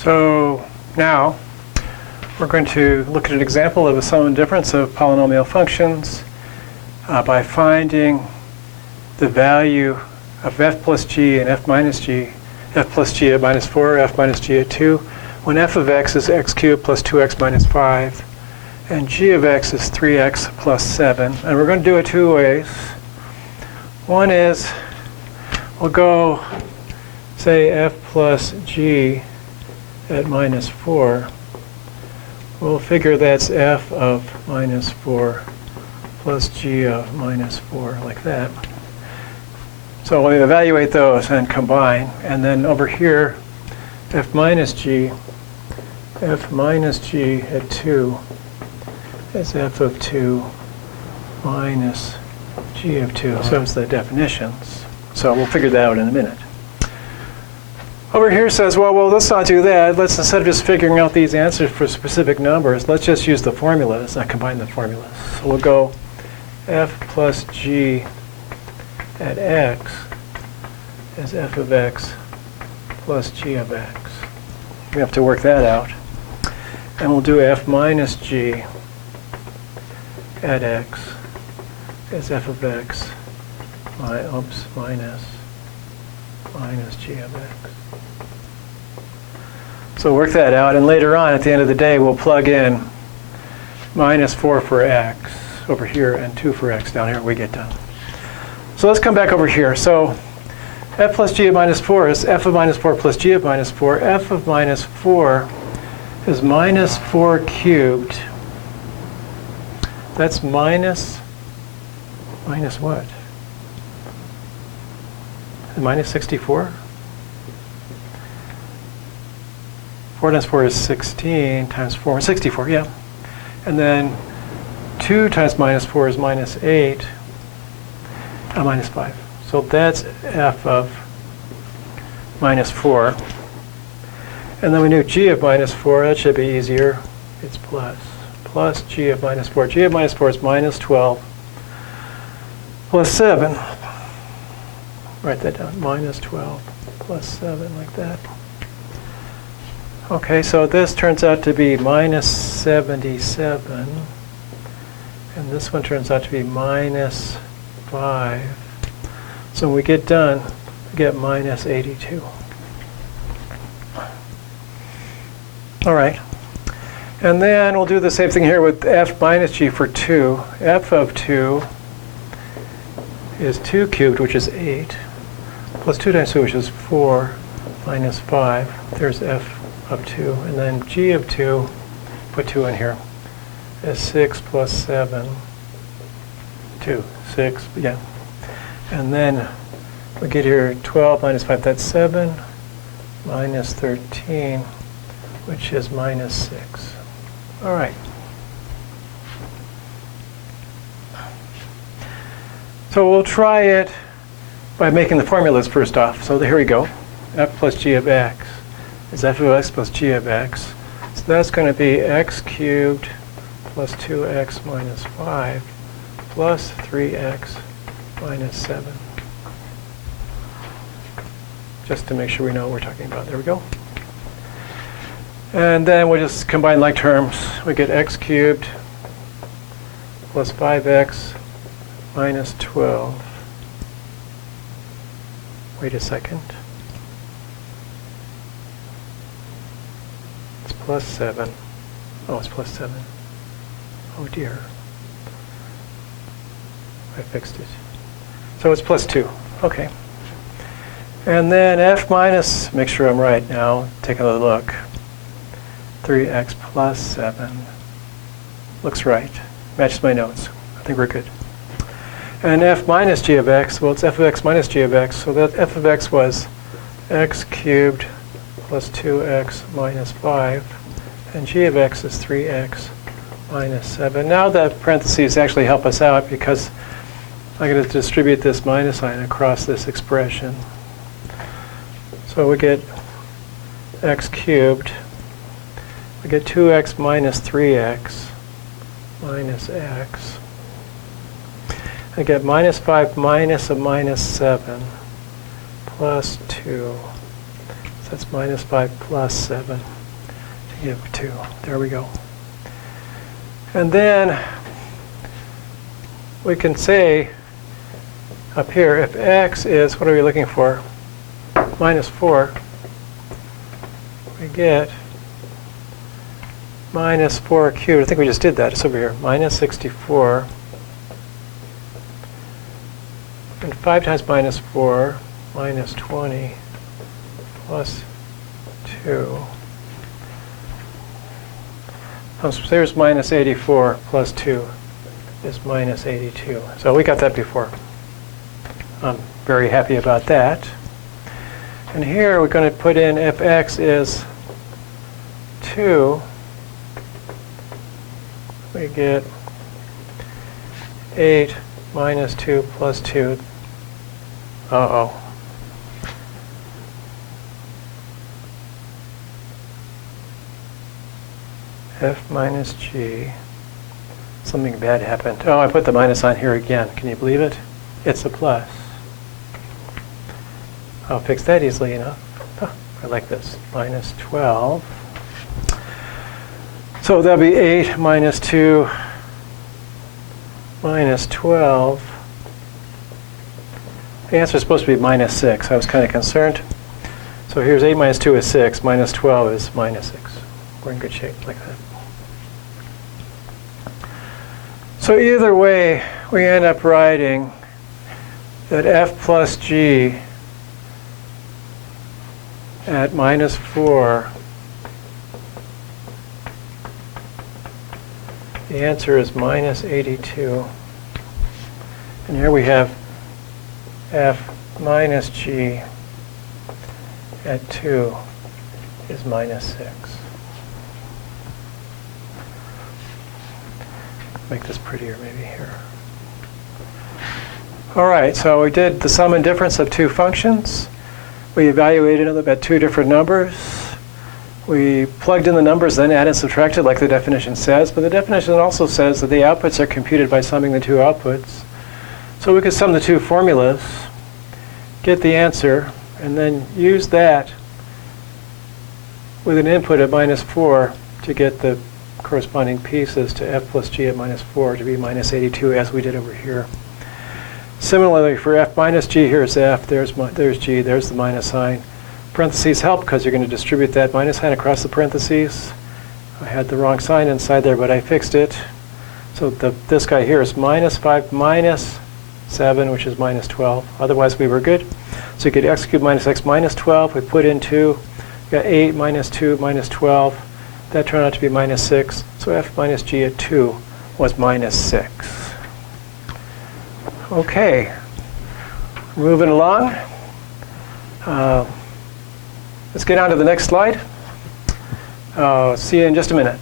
So now we're going to look at an example of a sum and difference of polynomial functions by finding the value of f plus g and f minus g, f plus g at minus 4, f minus g at 2, when f of x is x cubed plus 2x minus 5, and g of x is 3x plus 7. And we're going to do it two ways. One is we'll go, say, f plus g at minus 4. We'll figure that's f of minus 4 plus g of minus 4, like that. So we'll evaluate those and combine. And then over here, f minus g at 2 is f of 2 minus g of 2. So it's the definitions. So we'll figure that out in a minute. Over here says, well, let's not do that. Let's, instead of just figuring out these answers for specific numbers, let's just use the formulas, not combine the formulas. So we'll go f plus g at x is f of x plus g of x. We have to work that out. And we'll do f minus g at x is f of x minus g of x. So work that out, and later on at the end of the day we'll plug in minus 4 for x over here and 2 for x down here when we get done. So let's come back over here. So f plus g of minus 4 is f of minus 4 plus g of minus 4. F of minus 4 is minus 4 cubed. That's minus what? Minus 64? 4 times 4 is 16 times 4, 64, yeah. And then 2 times minus 4 is minus 8, minus 5. So that's f of minus 4. And then we knew g of minus 4, that should be easier. It's plus g of minus 4. G of minus 4 is minus 12 plus 7. Write that down, minus 12 plus 7, like that. Okay, so this turns out to be minus 77. And this one turns out to be minus 5. So when we get done, we get minus 82. All right. And then we'll do the same thing here with f minus g for 2. F of 2 is 2 cubed, which is 8, plus 2 times 2, which is 4, minus 5. There's f of 2. And then g of 2, put 2 in here, is 6 plus 7, 2, 6, yeah. And then we get here 12 minus 5, that's 7, minus 13, which is minus 6. All right. So we'll try it by making the formulas first off. So here we go. F plus g of x is f of x plus g of x. So that's going to be x cubed plus 2x minus 5 plus 3x minus 7. Just to make sure we know what we're talking about. There we go. And then we'll just combine like terms. We get x cubed plus 5x minus 12. Wait a second. It's plus 7. Oh, it's plus 7. Oh dear. I fixed it. So it's plus 2. Okay. And then f minus, make sure I'm right now, take another look. 3x plus 7. Looks right. Matches my notes. I think we're good. And f minus g of x, well, it's f of x minus g of x. So that f of x was x cubed plus 2x minus 5. And g of x is 3x minus 7. Now the parentheses actually help us out because I'm going to distribute this minus sign across this expression. So we get x cubed. We get 2x minus 3x minus x. I get minus 5 minus a minus 7 plus 2. So that's minus 5 plus 7 to give 2. There we go. And then we can say up here, if x is, what are we looking for? Minus 4, we get minus 4 cubed. I think we just did that. It's over here. Minus 64. And 5 times minus 4, minus 20, plus 2. So there's minus 84 plus 2 is minus 82. So we got that before. I'm very happy about that. And here we're going to put in if x is 2, we get 8 minus 2 plus 2. Uh-oh. F minus g. Something bad happened. Oh, I put the minus on here again. Can you believe it? It's a plus. I'll fix that easily enough. Oh, I like this. Minus 12. So that'll be 8 minus 2 minus 12. The answer is supposed to be minus 6. I was kind of concerned. So here's 8 minus 2 is 6. Minus 12 is minus 6. We're in good shape like that. So either way, we end up writing that f plus g at minus 4, the answer is minus 82. And here we have f minus g at 2 is minus 6. Make this prettier maybe here. All right, so we did the sum and difference of two functions. We evaluated them at two different numbers. We plugged in the numbers, then added and subtracted like the definition says, but the definition also says that the outputs are computed by summing the two outputs. So we could sum the two formulas, get the answer, and then use that with an input of minus 4 to get the corresponding pieces to f plus g at minus 4 to be minus 82 as we did over here. Similarly, for f minus g, here's f, there's g, there's the minus sign. Parentheses help because you're going to distribute that minus sign across the parentheses. I had the wrong sign inside there, but I fixed it. So this guy here is minus 5 minus 7, which is minus 12. Otherwise, we were good. So you get x cubed minus x minus 12. We put in 2. We got 8 minus 2 minus 12. That turned out to be minus 6. So f minus g at 2 was minus 6. Okay, moving along. Let's get on to the next slide. See you in just a minute.